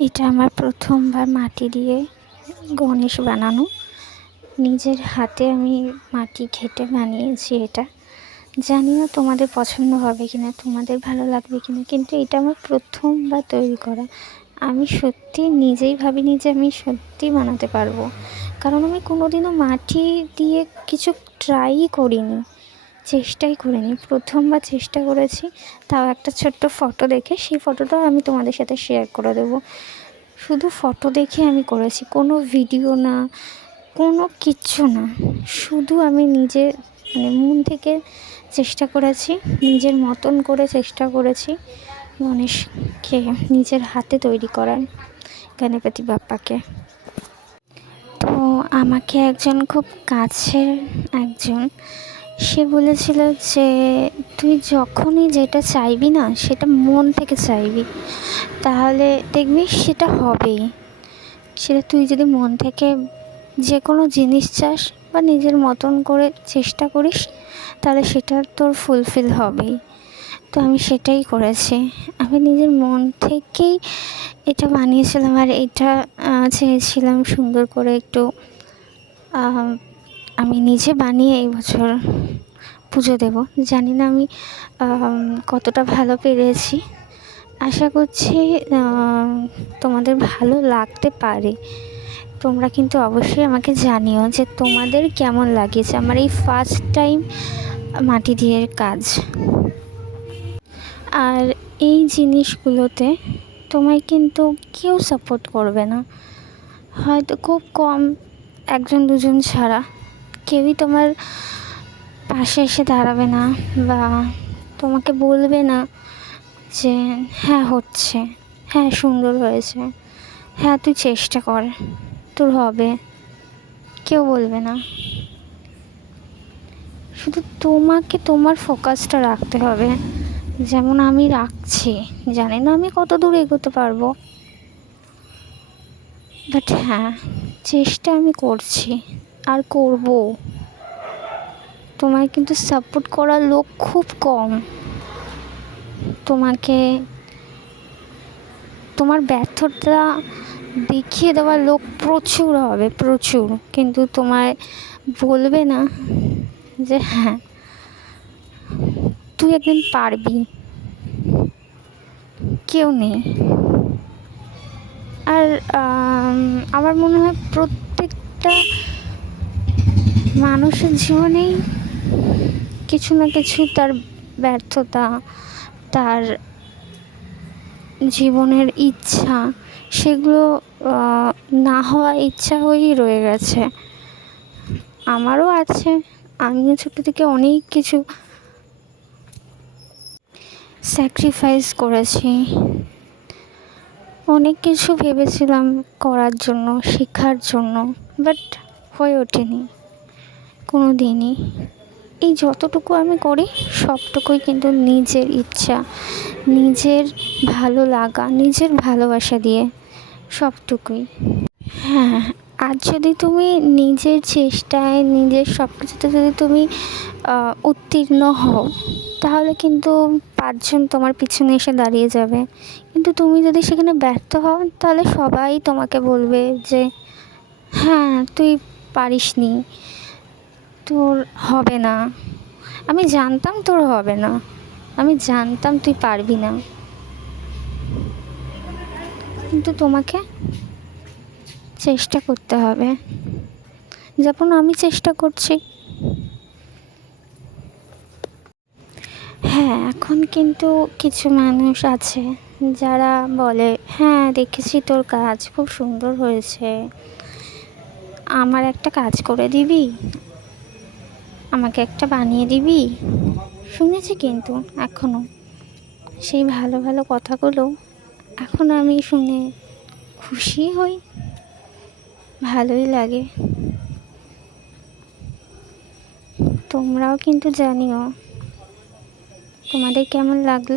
এটা আমার প্রথমবার মাটি দিয়ে গণেশ বানানো। নিজের হাতে আমি মাটি ঘেটে বানিয়েছি এটা। জানি না তোমাদের পছন্দ হবে কি না তোমাদের ভালো লাগবে কি না কিন্তু এটা আমার প্রথমবার তৈরি করা। আমি সত্যি নিজেই ভাবিনি যে আমি সত্যি বানাতে পারব। কারণ আমি কোনোদিনও মাটি দিয়ে কিছু ট্রাইই করিনি। চেষ্টাই করিনি। প্রথমবার চেষ্টা করেছি, তাও একটা ছোট্ট ফটো দেখে। সেই ফটোটাও আমি তোমাদের সাথে শেয়ার করে দেবো। শুধু ফটো দেখে আমি করেছি, কোনো ভিডিও না, কোনো কিচ্ছু না। শুধু আমি নিজে মানে মন থেকে চেষ্টা করেছি, নিজের মতন করে চেষ্টা করেছি গণেশকে নিজের হাতে তৈরি করার, গণপতি বাপ্পাকে। তো আমাকে একজন খুব কাছের একজন সে বলেছিল যে, তুই যখনই যেটা চাইবি না, সেটা মন থেকে চাইবি। তাহলে দেখবি সেটা হবেই। সেটা তুই যদি মন থেকে যে কোনো জিনিস চাস বা নিজের মতন করে চেষ্টা করিস, তাহলে সেটা তোর ফুলফিল হবেই। তো আমি সেটাই করেছি। আমি নিজের মন থেকেই এটা বানিয়েছিলাম আর এটা চেয়েছিলাম সুন্দর করে একটু আমি নিজে বানিয়ে এই বছর পুজো দেব। জানি না আমি কতটা ভালো পেরেছি। আশা করছি তোমাদের ভালো লাগতে পারে। তোমরা কিন্তু অবশ্যই আমাকে জানিও যে তোমাদের কেমন লাগিয়েছে আমার এই ফার্স্ট টাইম মাটি দিয়ে কাজ। আর এই জিনিসগুলোতে তোমায় কিন্তু কেউ সাপোর্ট করবে না। হয়তো খুব কম একজন দুজন ছাড়া। কেউই তোমার পাশে এসে দাঁড়াবে না বা তোমাকে বলবে না যে হ্যাঁ হচ্ছে। হ্যাঁ সুন্দর হয়েছে। হ্যাঁ তুই চেষ্টা কর। তোর হবে। কেউ বলবে না। শুধু তোমাকে তোমার ফোকাসটা রাখতে হবে। যেমন আমি রাখছি। জানি না আমি কত দূর এগোতে পারব। বাট হ্যাঁ চেষ্টা আমি করছি। আর করব। তোমায় কিন্তু সাপোর্ট করার লোক খুব কম। তোমাকে, তোমার ব্যর্থতা দেখিয়ে দেওয়ার লোক প্রচুর হবে, প্রচুর। কিন্তু তোমায় বলবে না যে হ্যাঁ তুই একদিন পারবি। কেউ নেই। আর আমার মনে হয় প্রত্যেকটা মানুষের জীবনেই কিছু না কিছু তার ব্যর্থতা, তার জীবনের ইচ্ছা, সেগুলো না হওয়া ইচ্ছা হয়েই রয়ে গেছে। আমারও আছে, আমিও ছোটো থেকে অনেক কিছু স্যাক্রিফাইস করেছি। অনেক কিছু ভেবেছিলাম করার জন্য, শেখার জন্য বাট হয়ে ওঠেনি। কোনো দিনই এই যতটুকু আমি করি, সবটুকুই কিন্তু নিজের ইচ্ছা, নিজের ভালো লাগা, নিজের ভালোবাসা দিয়ে সবটুকুই। হ্যাঁ আর যদি তুমি নিজের চেষ্টায়, নিজের সব কিছুতে যদি তুমি উত্তীর্ণ হও, তাহলে কিন্তু পাঁচজন তোমার পিছনে এসে দাঁড়িয়ে যাবে। কিন্তু তুমি যদি সেখানে ব্যর্থ হও, তাহলে সবাই তোমাকে বলবে যে হ্যাঁ তুই পারিসনি। তোর হবে না। আমি জানতাম তোর হবে না। আমি জানতাম তুই পারবি না। কিন্তু তোমাকে চেষ্টা করতে হবে। যেমন আমি চেষ্টা করছি। হ্যাঁ এখন কিন্তু কিছু মানুষ আছে যারা বলে হ্যাঁ দেখেছি তোর কাজ খুব সুন্দর হয়েছে। আমার একটা কাজ করে দিবি? আমাকে একটা বানিয়ে দিবি? শুনেছি কিন্তু এখনও সেই ভালো ভালো কথাগুলো এখন আমি শুনে খুশি হই। ভালোই লাগে। তোমরাও কিন্তু জানিও তোমাদের কেমন লাগল?